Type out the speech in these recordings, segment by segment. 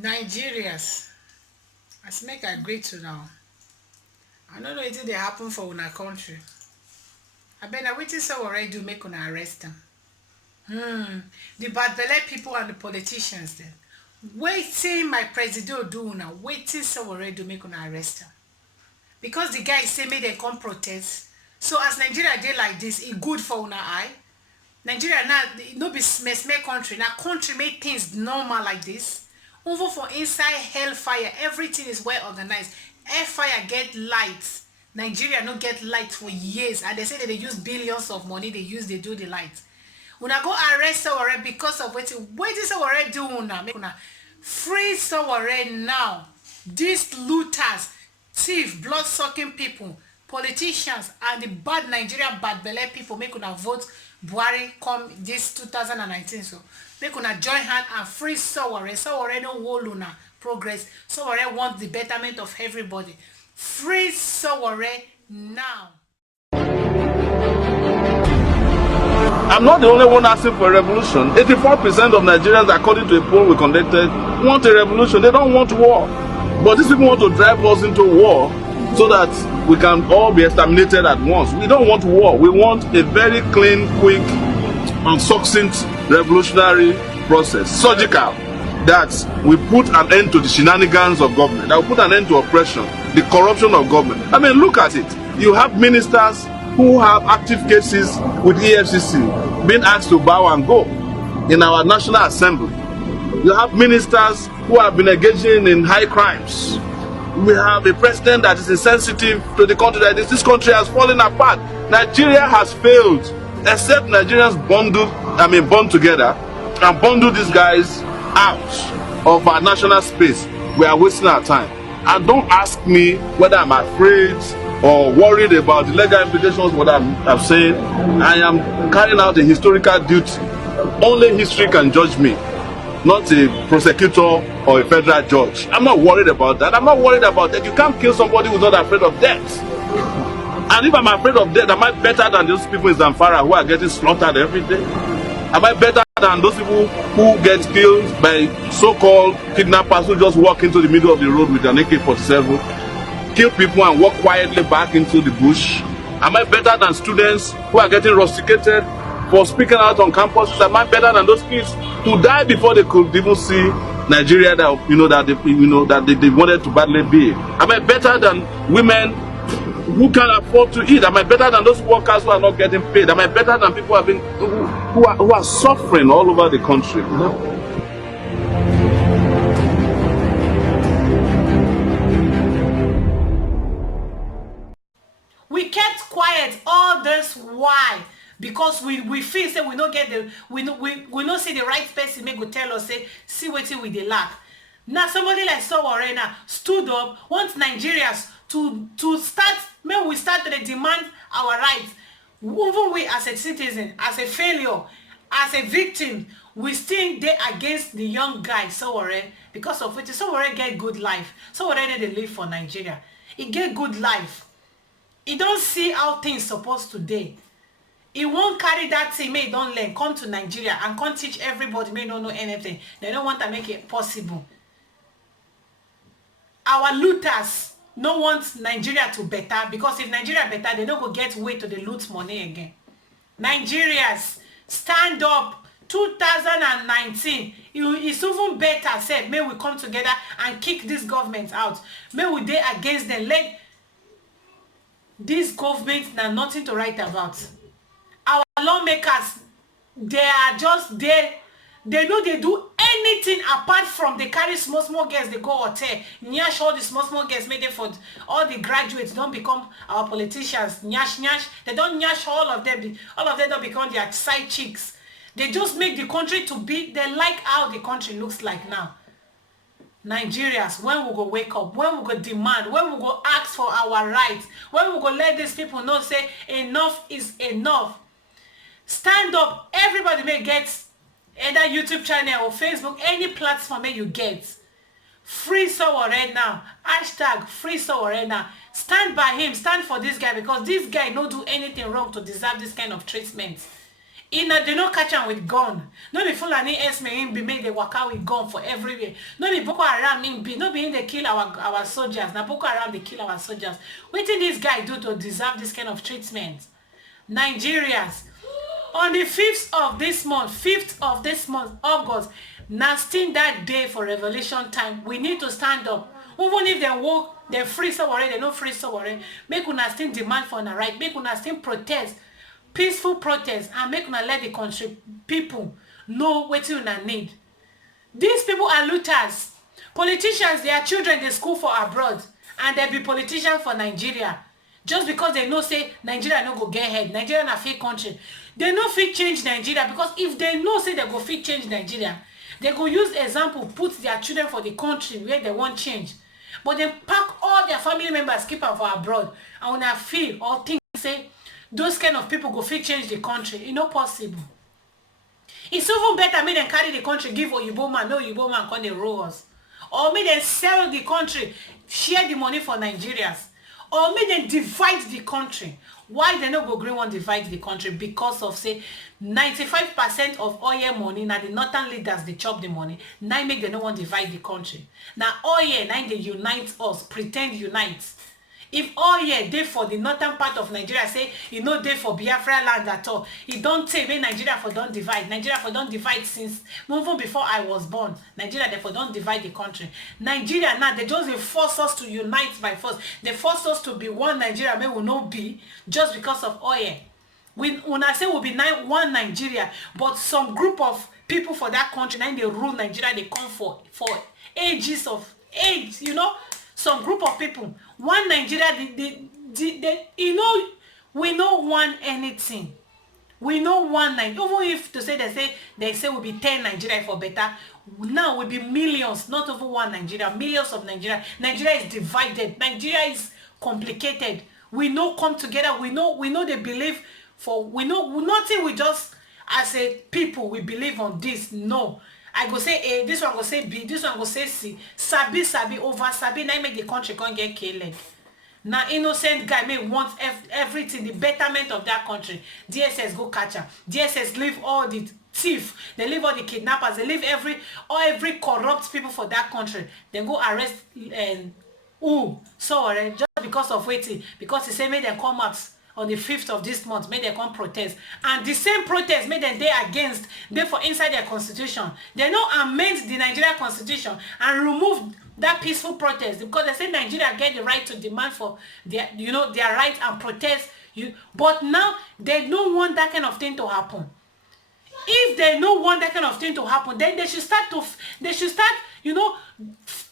Nigerians, as make I greet to now. I don't know wetin dey happen for una country. Abeg na wetin Sowore do make una arrest am. The bad belle people and the politicians dem. Wetin my president do una, wetin Sowore do make una arrest am. Because the guy say make dem come protest. So as Nigeria dey like this, e good for una eye. Nigeria now no be small country. Na country make things normal like this. Even for inside hellfire, everything is well organized. Hellfire get lights. Nigeria no get light for years, and they say that they use billions of money they use they do the light. Una go arrest Sowore because of wetin Sowore do una. Make una free Sowore now. These looters, thief, blood-sucking people, politicians, and the bad Nigerian bad belle people make una vote Buhari come this 2019. So make una join hand and free Sowore. Sowore no hold una progress. Sowore want the betterment of everybody. Free Sowore now. I'm not the only one asking for a revolution. 84% of Nigerians, according to a poll we conducted, want a revolution. They don't want war. But these people want to drive us into war so that we can all be exterminated at once. We don't want war. We want a very clean, quick, and succinct revolutionary process, surgical, that we put an end to the shenanigans of government, that will put an end to oppression, the corruption of government. I mean, look at it. You have ministers who have active cases with EFCC being asked to bow and go in our National Assembly. You have ministers who have been engaging in high crimes. We have a president that is insensitive to the country. That this country has fallen apart. Nigeria has failed, except Nigerians bond together and bundle these guys out of our national space. We are wasting our time. And don't ask me whether I'm afraid or worried about the legal implications of what I'm saying. I am carrying out a historical duty. Only history can judge me, not a prosecutor or a federal judge. I'm not worried about that. I'm not worried about that. You can't kill somebody who's not afraid of death. And if I'm afraid of death, am I better than those people in Zamfara who are getting slaughtered every day? Am I better than those people who get killed by so-called kidnappers who just walk into the middle of the road with an AK-47? Kill people and walk quietly back into the bush? Am I better than students who are getting rusticated for speaking out on campuses? Am I better than those kids who died before they could even see Nigeria that they wanted to badly be? Am I better than women who can afford to eat? Am I better than those workers who are not getting paid? Am I better than people who are suffering all over the country? No. We kept quiet all this while because we feel say we no get the we no see the right person make go tell us say see wetin we dey lack. Now somebody like Sowore now stood up, wants Nigerians to start, make we start to demand our rights. Even we as a citizen, as a failure, as a victim, we still dey against the young guy Sowore because of which Sowore get good life. Sowore dey live for Nigeria. He get good life. He don't see how things supposed to dey. He won't carry that thing make he don't learn, come to Nigeria and come teach everybody may don't know anything. They don't want to make it possible. Our looters no want Nigeria to better, because if Nigeria better, they don't go get way to the loot money again. Nigerians, stand up. 2019 it's even better said may we come together and kick this government out. May we dey against them. Let this government na nothing to write about. Our lawmakers, they are just there. They know they do anything apart from they carry small girls, they go hotel, nyash all the small girls made it for all the graduates don't become our politicians. Nyash, they don't nyash all of them don't become their side chicks. They just make the country to be, they like how the country looks like now. Nigerians, when we go wake up, when we go demand, when we go ask for our rights, when we go let these people know say enough is enough. Stand up. Everybody may get either YouTube channel or Facebook, any platform may you get. Free Sowore now. Hashtag free Sowore now. Stand by him. Stand for this guy, because this guy don't do anything wrong to deserve this kind of treatment. They no catch am with gun. No be Fulani herdsmen him be make dey waka with gun for everywhere. No be Boko Haram him be. No be him dey kill our soldiers. Na Boko Haram dey kill our soldiers. Wetin dis guy do to deserve this kind of treatment? Nigerians, on the 5th of this month, August, na still that day for revolution time. We need to stand up. Even if dem woke, dem free Sowore, dem no free Sowore, make una still demand for una right, make una still protest, peaceful protest, and make una let the country people know wetin una need. These people are looters. Politicians, their children dey school for abroad, and dem be politicians for Nigeria. Just because they know say Nigeria no go get head, Nigeria na fake country, they no fit change Nigeria. Because if they know say they go fit change Nigeria, they go use example put their children for the country where they want change. But they pack all their family members, keep am for abroad, and una feel or think say those kind of people go fit change the country. E no possible. It's even better make dem carry the country give oyibo man, no oyibo man come dey rule us, or make dem sell the country, share the money for Nigerians, or make dem divide the country. Why dem no go gree wan divide the country? Because of say 95% of oil money na the northern leaders dey chop the money. Na make dem no wan divide the country. Na oil na dey unite us, pretend unite. If oil dey for the northern part of Nigeria, say e no dey for Biafra land at all, e don tey wey Nigeria for don divide. Nigeria for don divide since even before I was born. Nigeria therefore don divide the country. Nigeria now, they just dey force us to unite by force. They force us to be one Nigeria, may we no be, just because of oil. When I say we'll be one Nigeria, but some group of people for that country, now they rule Nigeria, they come for ages of age, you know. Some group of people, one Nigeria, you know, we no want anything. We no want Nigeria. Even if to say they say we'll be 10 Nigeria for better, now we'll be millions, not over one Nigeria, millions of Nigeria. Nigeria is divided. Nigeria is complicated. We no come together. We know they believe for, we know nothing. We just as a people we believe on this. No. I go say A, this one go say B, this one go say C. Sabi, over Sabi, now make the country can't get killed. Now innocent guy may want everything, the betterment of that country. DSS go catch him. DSS leave all the thief, they leave all the kidnappers, they leave every corrupt people for that country. Then go arrest Sowore just because of waiting, because he say make them come out on the 5th of this month, make them come protest, and the same protest made them they against, therefore inside their constitution. They no amend the Nigeria constitution and remove that peaceful protest, because they say Nigeria get the right to demand for their, you know, their right and protest. But now they don't want that kind of thing to happen. If they don't want that kind of thing to happen, then they should start, you know,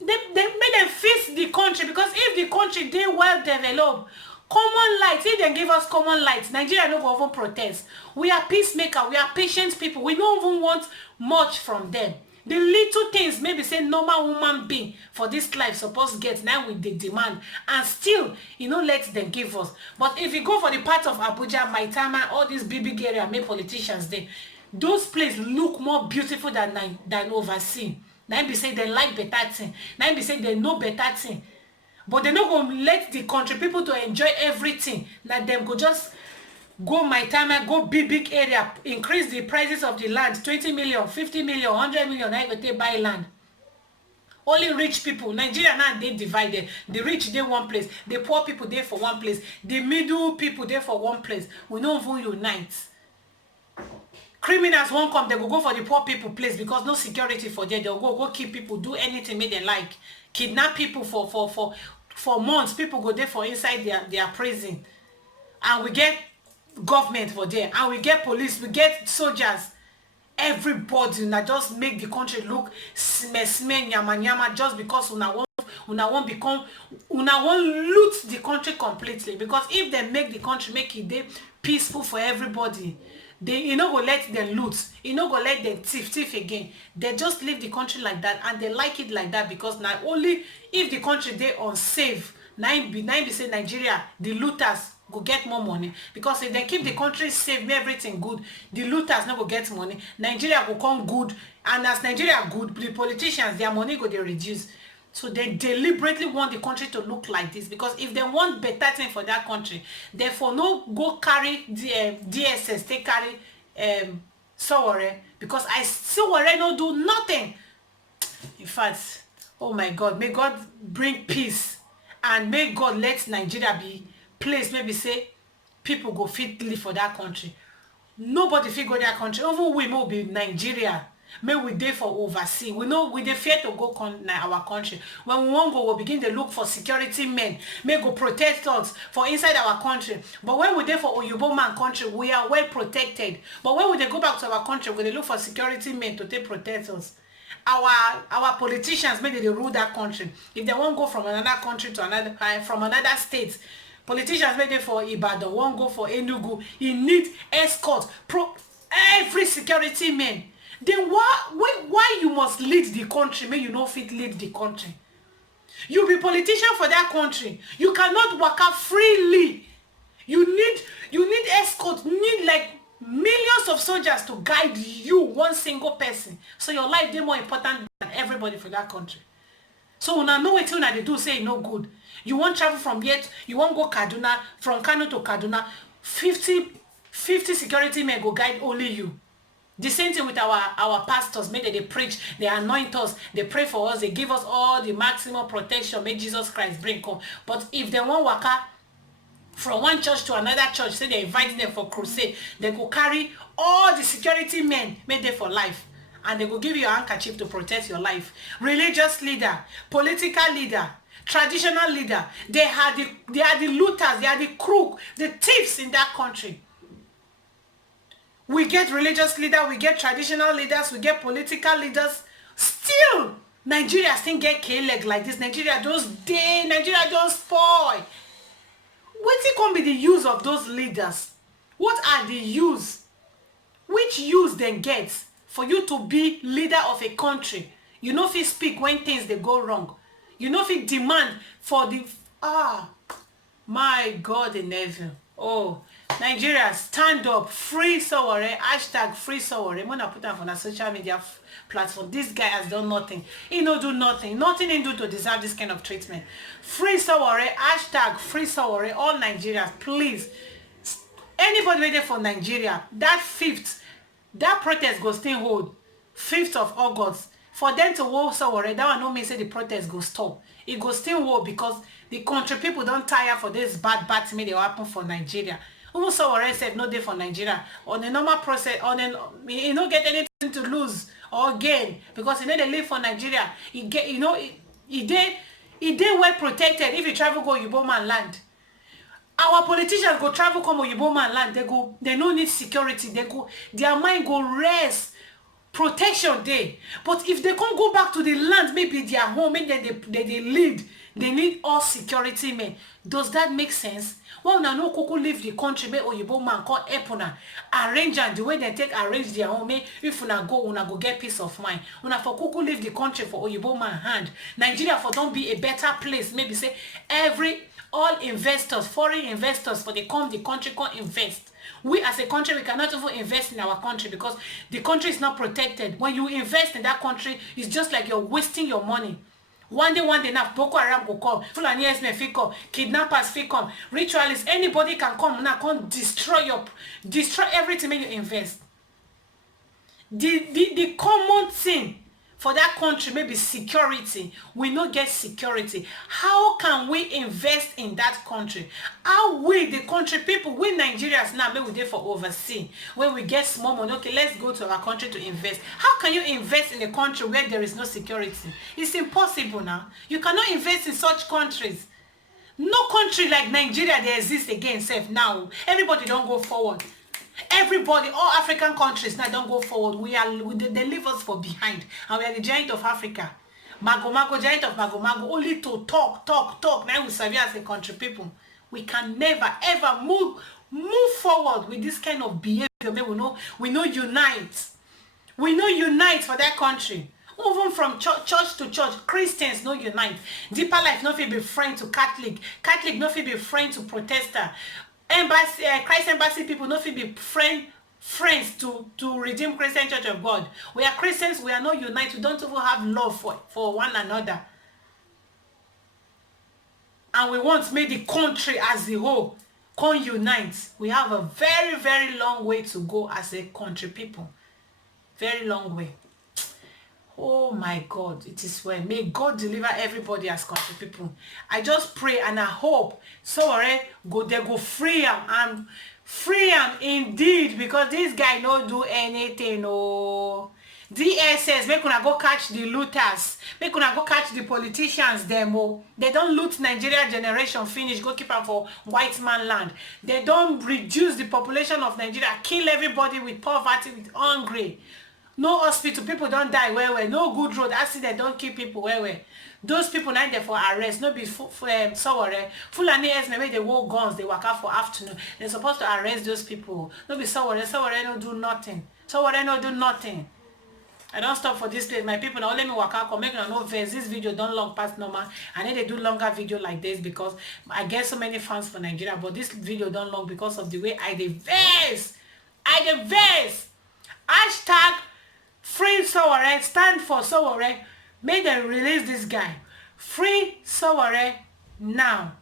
they make them fix the country. Because if the country they well developed, common light, if they give us common light, Nigeria no go even protest. We are peacemaker, we are patient people. We don't even want much from them. The little things, maybe say normal human being for this life supposed to get, now with the demand, and still, you know, let them give us. But if you go for the part of Abuja, Maitama, all these big area, make politicians there, those places look more beautiful than overseas. Now be say they like better thing. Now be say they know better thing. But they're not going to let the country people to enjoy everything. Now them go just go my time, go big area, increase the prices of the land, 20 million, 50 million, 100 million, now you go take buy land. Only rich people. Nigeria now they divided. The rich they one place, the poor people they for one place, the middle people they for one place. We don't even unite. Criminals won't come, they go for the poor people place because no security for them. They'll go keep people, do anything make they like. Kidnap people for months. People go there for inside their prison. And we get government for there. And we get police, we get soldiers. Everybody na just make the country look smeh nyama just because una won't loot the country completely. Because if they make the country make it dey peaceful for everybody, you know go let them loot, you know go let them thief again. They just leave the country like that, and they like it like that. Because now only if the country they unsafe, now be say Nigeria, the looters go get more money. Because if they keep the country safe, everything good, the looters no go get money, Nigeria go come good. And as Nigeria good, the politicians, their money go they reduce. So they deliberately want the country to look like this. Because if they want better thing for that country, therefore no go carry the DSS, they carry Sowore, because Sowore no do nothing. In fact, oh my God, may God bring peace, and may God let Nigeria be place maybe say people go fit live for that country. Nobody fit go that country. Even we may be Nigeria, may we dey for overseas. We know we dey fear to go our country. When we wan go, we begin to look for security men may go protect us for inside our country. But when we dey for Oyibo man country, we are well protected. But when we dey go back to our country, we dey look for security men to take protect us. Our politicians, maybe they rule that country. If they won't go from another country to another, from another state, politicians maybe for Ibadan won't go for Enugu. He need escort, every security man. Then why you must lead the country? May you no fit lead the country. You be politician for that country. You cannot work out freely. You need escort. You need like millions of soldiers to guide you, one single person. So your life dey more important than everybody for that country. So una know wetin una dey do say e no good. You wan travel from here, you wan go Kaduna, from Kano to Kaduna, 50 security men go guide only you. The same thing with our pastors. Make they preach, they anoint us, they pray for us, they give us all the maximum protection, make Jesus Christ bring come. But if they wan waka from one church to another church, say they invite them for crusade, they go carry all the security men made there for life, and they go give you a handkerchief to protect your life. Religious leader, political leader, traditional leader, they are the looters, they are the crook, the thieves in that country. We get religious leader, we get traditional leaders, we get political leaders. Still Nigeria still get K-leg like this. Nigeria don't spoil. Wetin come be the use of those leaders? What are the use? Which use dem get for you to be leader of a country? You no fit speak when things dey go wrong. You no fit demand for the my God in heaven. Oh, Nigeria, stand up, free Sowore, hashtag free Sowore. I'm gonna put am on a social media platform. This guy has done nothing. He no do nothing. Nothing he do to deserve this kind of treatment. Free Sowore, hashtag free Sowore. All Nigerians, please. Anybody waiting for Nigeria, that protest go still hold. 5th of August. For them to hold Sowore, that one no mean say the protest go stop. It go still hold because the country people don't tire for this bad thing dey happen for Nigeria. Even Sowore said no dey for Nigeria. On the normal process, he no get anything to lose or gain because he know they live for Nigeria. He dey well protected if he travel go Oyibo man land. Our politicians go travel come Oyibo man land. They no need security. Their mind go rest. Protection dey. But if they can't go back to the land, maybe their home, maybe they lead, they need all security men. Does that make sense? Well, una no kuku leave the country, make Oyibo man call help una arrange and the way they take arrange their home. If una go get peace of mind. Una for kuku leave the country for Oyibo man hand. Nigeria for don't be a better place. Maybe say all investors, foreign investors, for they come the country come invest. We as a country, we cannot even invest in our country because the country is not protected. When you invest in that country, it's just like you're wasting your money. One day now, Boko Haram will come, Fulani Esme fit come, kidnappers fit come, ritualists, anybody can come now, come destroy everything when you invest. The common thing for that country may be security. We no get security. How can we invest in that country? How we, the country people, we Nigerians now, maybe we dey for overseas, when we get small money, okay, let's go to our country to invest. How can you invest in a country where there is no security? It's impossible now. You cannot invest in such countries. No country like Nigeria, they exist again, safe now. Everybody don't go forward. Everybody, all African countries now don't go forward. They leave us for behind, and we are the giant of Africa. Mago, giant of Mago, only to talk. Now we serve as a country people. We can never ever move forward with this kind of behavior. We know unite. We know unite for that country. Even from church to church, Christians no unite. Deeper Life no fit be friend to Catholic. Catholic no fit be friend to Protestant. Embassy, Christ Embassy people no fit be friends to Redeemed Christian Church of God. We are Christians, we are not united. We don't even have love for one another. And we want to make the country as a whole. come unite. We have a very, very long way to go as a country people. Very long way. Oh my God, it is well. May God deliver everybody as country people. I just pray and I hope Sowore go free am and free am indeed, because this guy no do anything. Oh, DSS, make una go catch the looters, make una go catch the politicians dem. Oh, they don loot Nigeria generation finish, go keep am for white man land. They don reduce the population of Nigeria, kill everybody with poverty, with hungry. No hospital, people don die well. No good road, accident don kill people well. Those people na there for arrest, no be Sowore. Fulani herdsmen wey dey hold guns dey waka for afternoon, they supposed to arrest those people. No be Sowore. Sowore no do nothing. Sowore no do nothing. I don stop for this place, my people. Now let me waka come, make una no vex. This video don long past normal. I need to do longer video like this because I get so many fans for Nigeria, but this video don long because of the way I dey vex. Hashtag free Sowore, stand for Sowore. Make them release this guy. Free Sowore now.